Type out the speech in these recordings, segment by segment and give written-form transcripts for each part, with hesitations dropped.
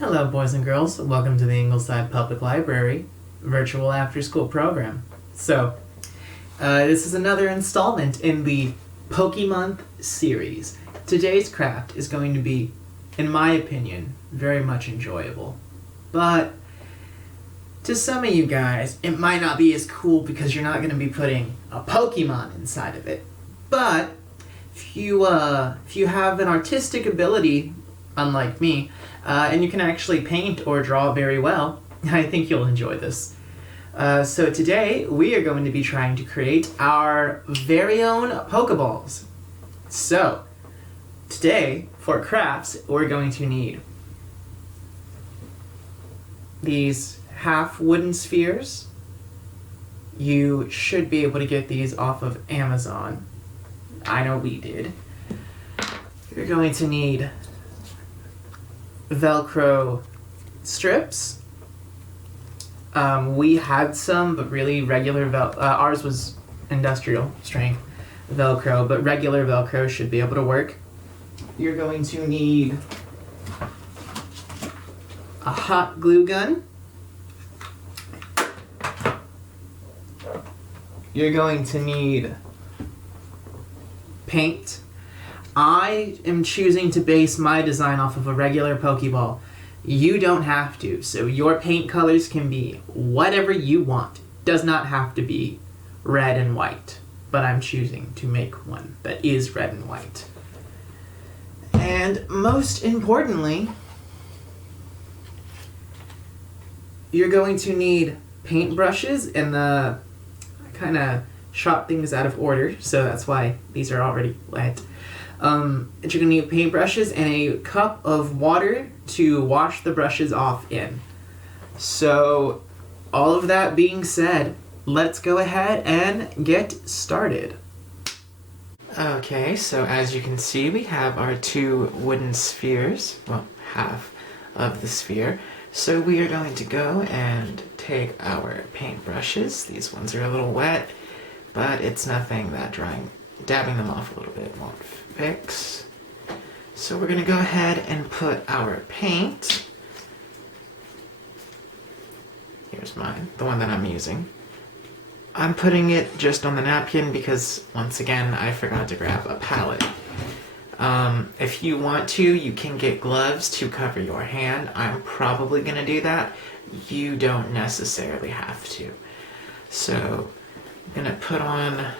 Hello, boys and girls. Welcome to the Ingleside Public Library virtual after-school program. This is another installment in the Pokemon series. Today's craft is going to be, in my opinion, very much enjoyable. But to some of you guys, it might not be as cool because you're not going to be putting a Pokemon inside of it. But if you have an artistic ability, unlike me, and you can actually paint or draw very well, I think you'll enjoy this. So today, we are going to be trying to create our very own Pokeballs. So, today, for crafts, we're going to need these half wooden spheres. You should be able to get these off of Amazon. I know we did. You're going to need Velcro strips. We had some, but really regular ours was industrial strength Velcro, but regular Velcro should be able to work. You're going to need a hot glue gun. You're going to need paint. I am choosing to base my design off of a regular Pokeball. You don't have to, so your paint colors can be whatever you want. Does not have to be red and white, but I'm choosing to make one that is red and white. And most importantly, you're going to need paintbrushes, and I kind of shot things out of order, so that's why these are already wet. You're going to need paintbrushes and a cup of water to wash the brushes off in. So, all of that being said, let's go ahead and get started. Okay, so as you can see, we have our two wooden spheres, well, half of the sphere. So we are going to go and take our paintbrushes. These ones are a little wet, but it's nothing that dabbing them off a little bit won't fix. So we're going to go ahead and put our paint. Here's mine, the one that I'm using. I'm putting it just on the napkin because, once again, I forgot to grab a palette. If you want to, you can get gloves to cover your hand. I'm probably going to do that. You don't necessarily have to. So, I'm going to put on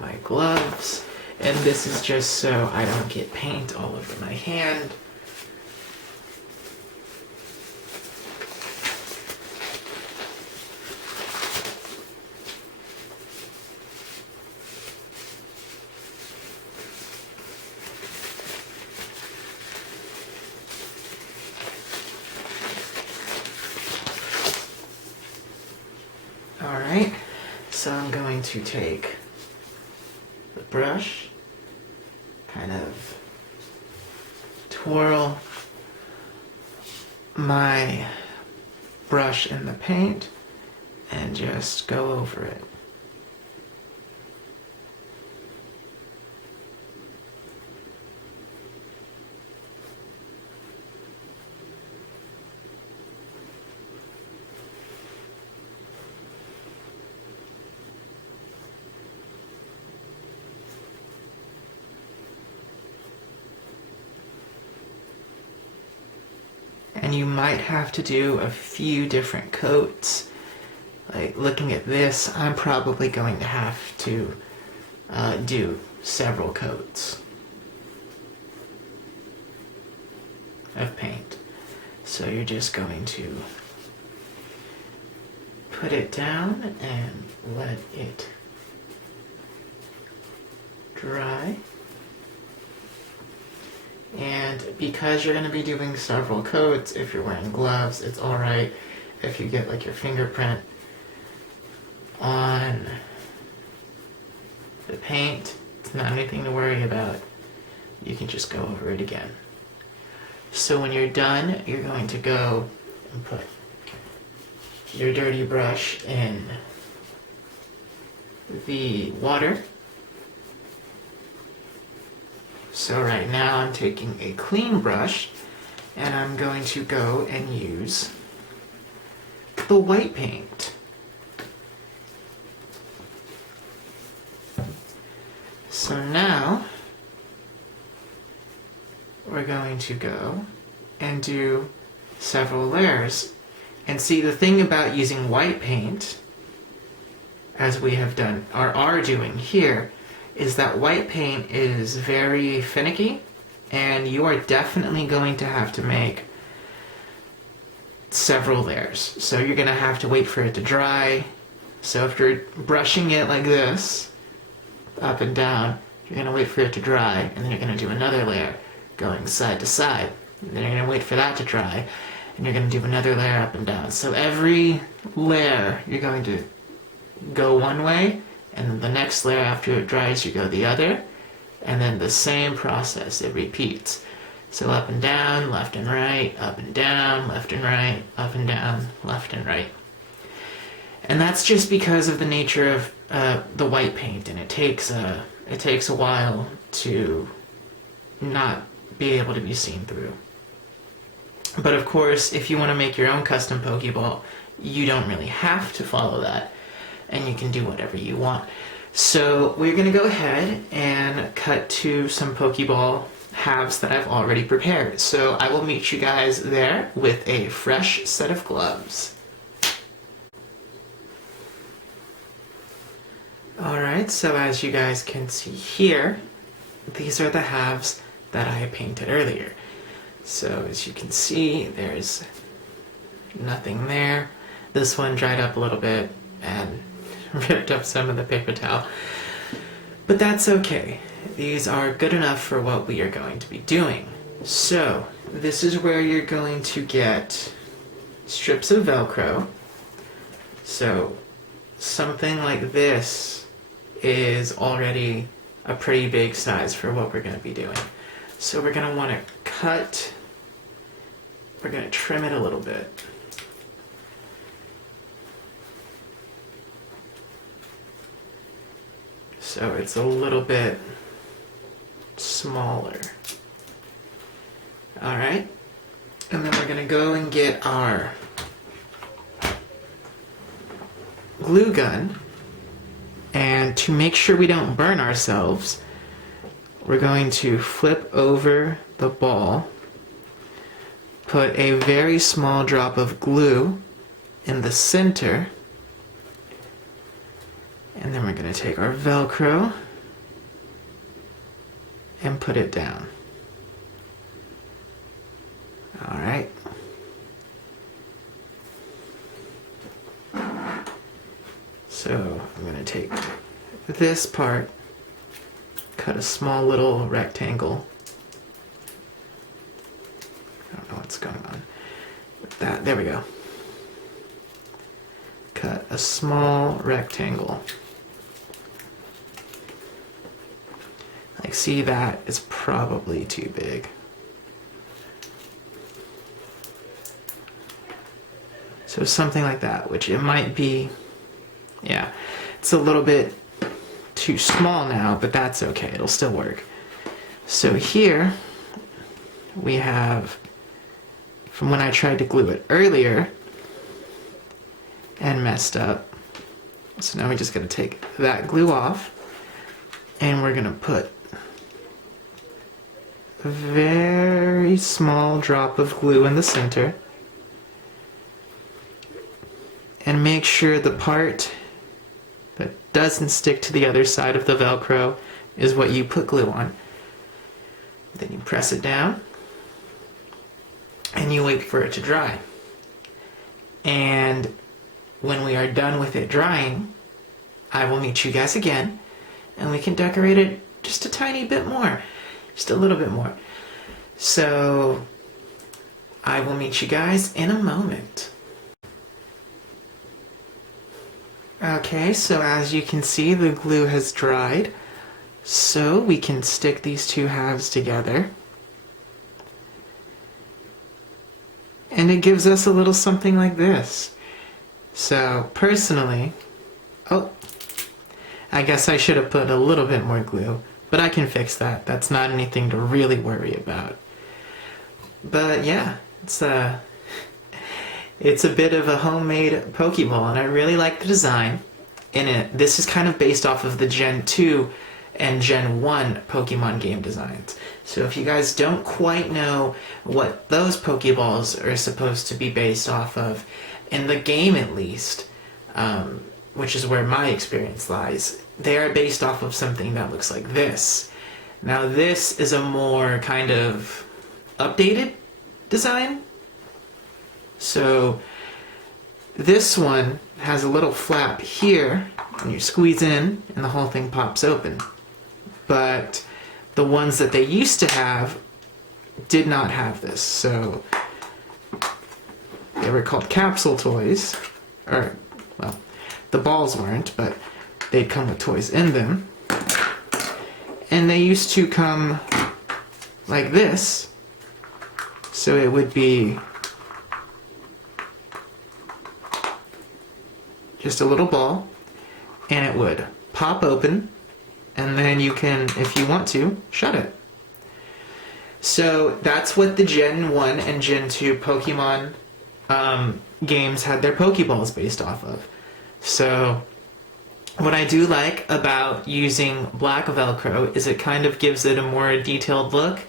my gloves, and this is just so I don't get paint all over my hand. Alright, so I'm going to take the brush, kind of twirl my brush in the paint, and just go over it. And you might have to do a few different coats. Like, looking at this, I'm probably going to have to do several coats of paint. So you're just going to put it down and let it dry. And because you're going to be doing several coats, if you're wearing gloves, it's alright if you get like your fingerprint on the paint. It's not anything to worry about. You can just go over it again. So when you're done, you're going to go and put your dirty brush in the water. So right now I'm taking a clean brush And I'm going to go and use the white paint. So now we're going to go and do several layers. And see, the thing about using white paint, as we have done, or are doing here, is that white paint is very finicky, and you are definitely going to have to make several layers. So you're going to have to wait for it to dry. So if you're brushing it like this, up and down, you're going to wait for it to dry, and then you're going to do another layer going side to side. And then you're going to wait for that to dry, and you're going to do another layer up and down. So every layer you're going to go one way, and then the next layer after it dries you go the other, and then the same process, it repeats. So up and down, left and right, up and down, left and right, up and down, left and right. And that's just because of the nature of the white paint, and it takes a while to not be able to be seen through. But of course, if you want to make your own custom Pokeball, you don't really have to follow that, and you can do whatever you want. So we're going to go ahead and cut to some Pokeball halves that I've already prepared. So I will meet you guys there with a fresh set of gloves. Alright, so as you guys can see here, these are the halves that I painted earlier. So as you can see, there's nothing there. This one dried up a little bit and ripped up some of the paper towel. But that's okay. These are good enough for what we are going to be doing. So this is where you're going to get strips of Velcro. So something like this is already a pretty big size for what we're going to be doing. So we're going to want to we're going to trim it a little bit. So it's a little bit smaller. Alright, and then we're going to go and get our glue gun, and to make sure we don't burn ourselves, we're going to flip over the ball, put a very small drop of glue in the center, and then we're going to take our Velcro and put it down. Alright. So I'm going to take this part, cut a small little rectangle. I don't know what's going on with that. There we go. Cut a small rectangle. Like, see, that is probably too big. So something like that, which it might be, yeah, it's a little bit too small now, but that's okay, it'll still work. So here we have, from when I tried to glue it earlier and messed up, so now we're just going to take that glue off, and we're going to put a very small drop of glue in the center, and make sure the part that doesn't stick to the other side of the Velcro is what you put glue on. Then you press it down and you wait for it to dry. And when we are done with it drying, I will meet you guys again and we can decorate it just a tiny bit more, just a little bit more. So I will meet you guys in a moment. Okay, so as you can see, the glue has dried, so we can stick these two halves together. And it gives us a little something like this. So, personally, oh, I guess I should have put a little bit more glue, but I can fix that. That's not anything to really worry about. But yeah, it's a bit of a homemade Pokeball, and I really like the design in it. This is kind of based off of the Gen 2 and Gen 1 Pokemon game designs. So if you guys don't quite know what those Pokeballs are supposed to be based off of, in the game at least, which is where my experience lies, they are based off of something that looks like this. Now this is a more kind of updated design. So this one has a little flap here, and you squeeze in and the whole thing pops open. But the ones that they used to have did not have this. So they were called Capsule Toys, or, well, the balls weren't, but they'd come with toys in them. And they used to come like this. So it would be just a little ball, and it would pop open, and then you can, if you want to, shut it. So that's what the Gen 1 and Gen 2 Pokemon games had their Pokeballs based off of. So what I do like about using black Velcro is it kind of gives it a more detailed look.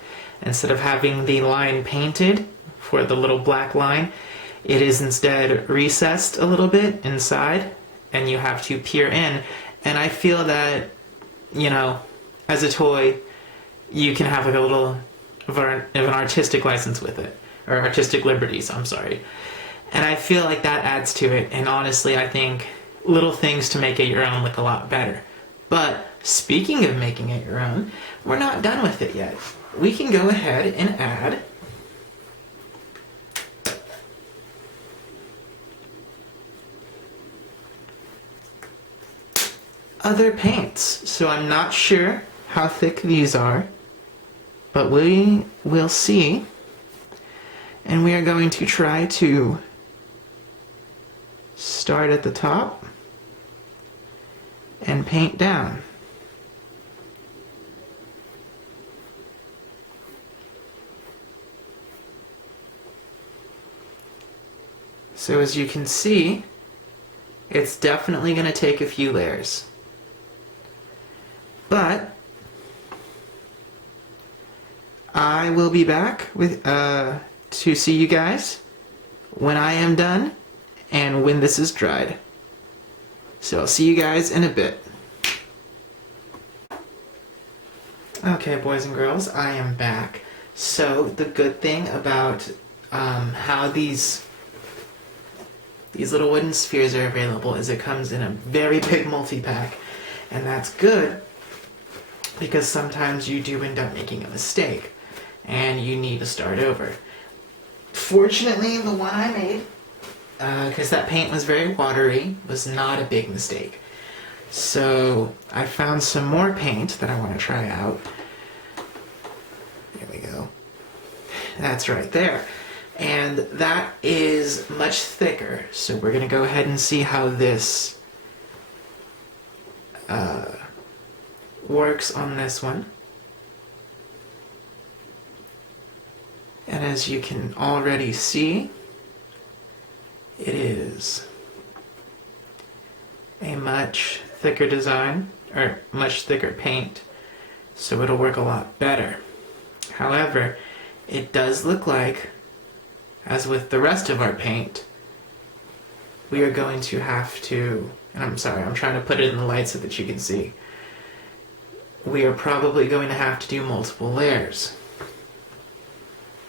Instead of having the line painted for the little black line, it is instead recessed a little bit inside, and you have to peer in. And I feel that, you know, as a toy, you can have like a little of an artistic license with it, or artistic liberties, I'm sorry. And I feel like that adds to it, and honestly, I think little things to make it your own look a lot better. But speaking of making it your own, we're not done with it yet. We can go ahead and add other paints. So I'm not sure how thick these are, but we will see. And we are going to try to start at the top and paint down. So as you can see, it's definitely going to take a few layers. But I will be back with to see you guys when I am done and when this is dried. So I'll see you guys in a bit. Okay, boys and girls, I am back. So the good thing about how these little wooden spheres are available is it comes in a very big multi-pack, and that's good because sometimes you do end up making a mistake and you need to start over. Fortunately, the one I made, because that paint was very watery, was not a big mistake. So I found some more paint that I want to try out. There we go. That's right there. And that is much thicker, so we're going to go ahead and see how this works on this one. And as you can already see, it is a much thicker design, or much thicker paint, so it'll work a lot better. However, it does look like, as with the rest of our paint, we are going to have to, and I'm sorry, I'm trying to put it in the light so that you can see. We are probably going to have to do multiple layers.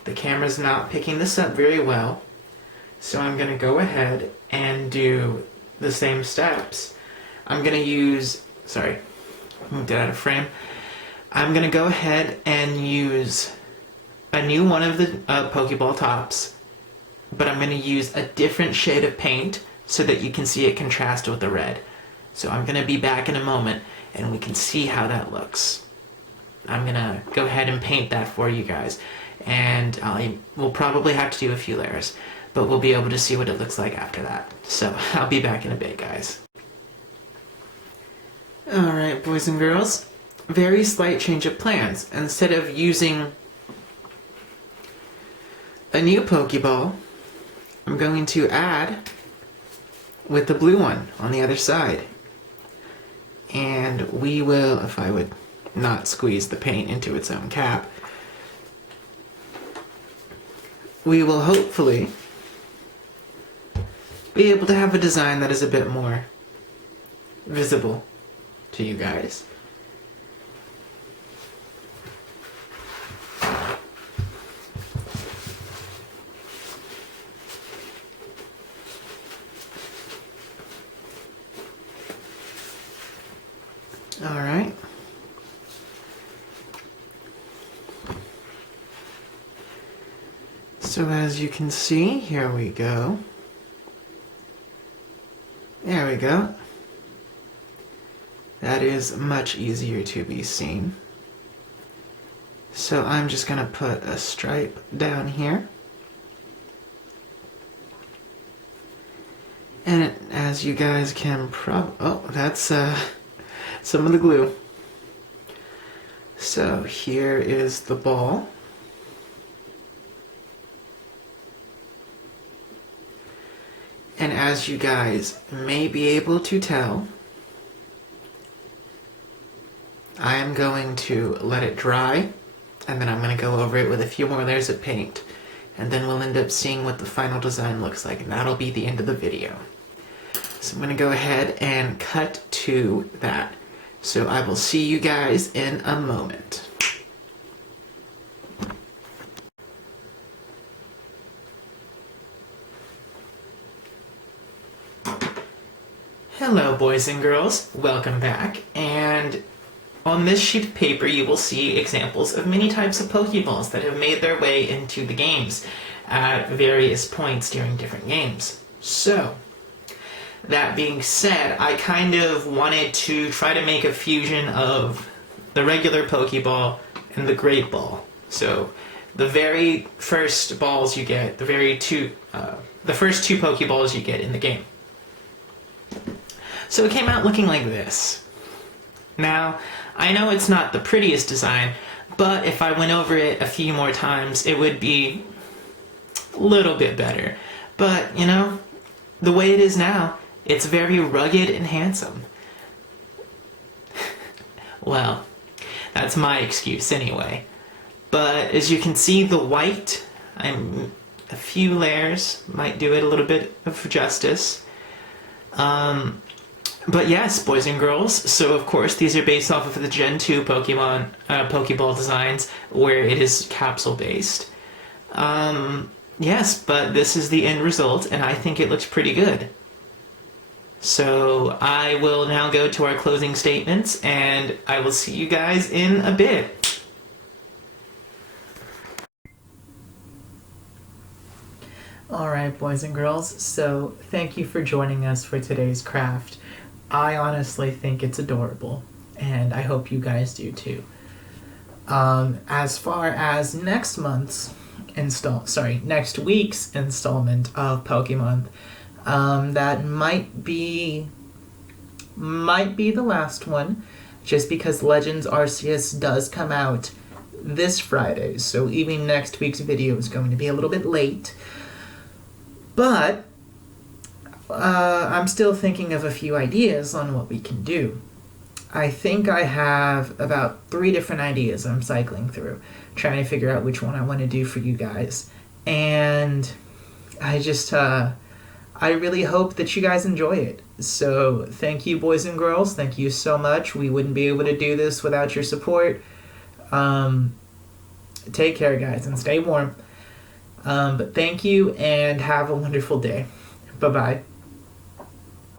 The camera's not picking this up very well, so I'm going to go ahead and do the same steps. I'm going to use, sorry, moved it out of frame. I'm going to go ahead and use a new one of the Pokeball tops, but I'm going to use a different shade of paint so that you can see it contrast with the red. So I'm going to be back in a moment and we can see how that looks. I'm going to go ahead and paint that for you guys, and we'll probably have to do a few layers, but we'll be able to see what it looks like after that. So I'll be back in a bit, guys. Alright, boys and girls, very slight change of plans. Instead of using a new Pokeball. I'm going to add with the blue one on the other side. And we will, if I would not squeeze the paint into its own cap, we will hopefully be able to have a design that is a bit more visible to you guys. Alright. So as you can see, here we go. There we go. That is much easier to be seen. So I'm just going to put a stripe down here. And as you guys can oh, that's some of the glue. So here is the ball. And as you guys may be able to tell, I am going to let it dry, and then I'm going to go over it with a few more layers of paint, and then we'll end up seeing what the final design looks like, and that'll be the end of the video. So I'm going to go ahead and cut to that. So I will see you guys in a moment. Hello boys and girls, welcome back, and on this sheet of paper you will see examples of many types of Pokeballs that have made their way into the games at various points during different games. So, that being said, I kind of wanted to try to make a fusion of the regular Pokeball and the Great Ball. So, the very first balls you get, the first two Pokeballs you get in the game. So it came out looking like this. Now, I know it's not the prettiest design, but if I went over it a few more times, it would be a little bit better. But, you know, the way it is now, it's very rugged and handsome. Well, that's my excuse anyway. But as you can see, the white, a few layers might do it a little bit of justice. But yes, boys and girls, so of course these are based off of the Gen 2 Pokeball designs, where it is capsule based. Yes, but this is the end result, and I think it looks pretty good. So I will now go to our closing statements, and I will see you guys in a bit. Alright, boys and girls, so thank you for joining us for today's craft. I honestly think it's adorable, and I hope you guys do too. As far as next week's installment of Pokemon, that might be the last one, just because Legends Arceus does come out this Friday, so even next week's video is going to be a little bit late. But I'm still thinking of a few ideas on what we can do. I think I have about 3 different ideas I'm cycling through, trying to figure out which one I want to do for you guys. And I just, I really hope that you guys enjoy it. So thank you, boys and girls. Thank you so much. We wouldn't be able to do this without your support. Take care, guys, and stay warm. But thank you, and have a wonderful day. Bye-bye.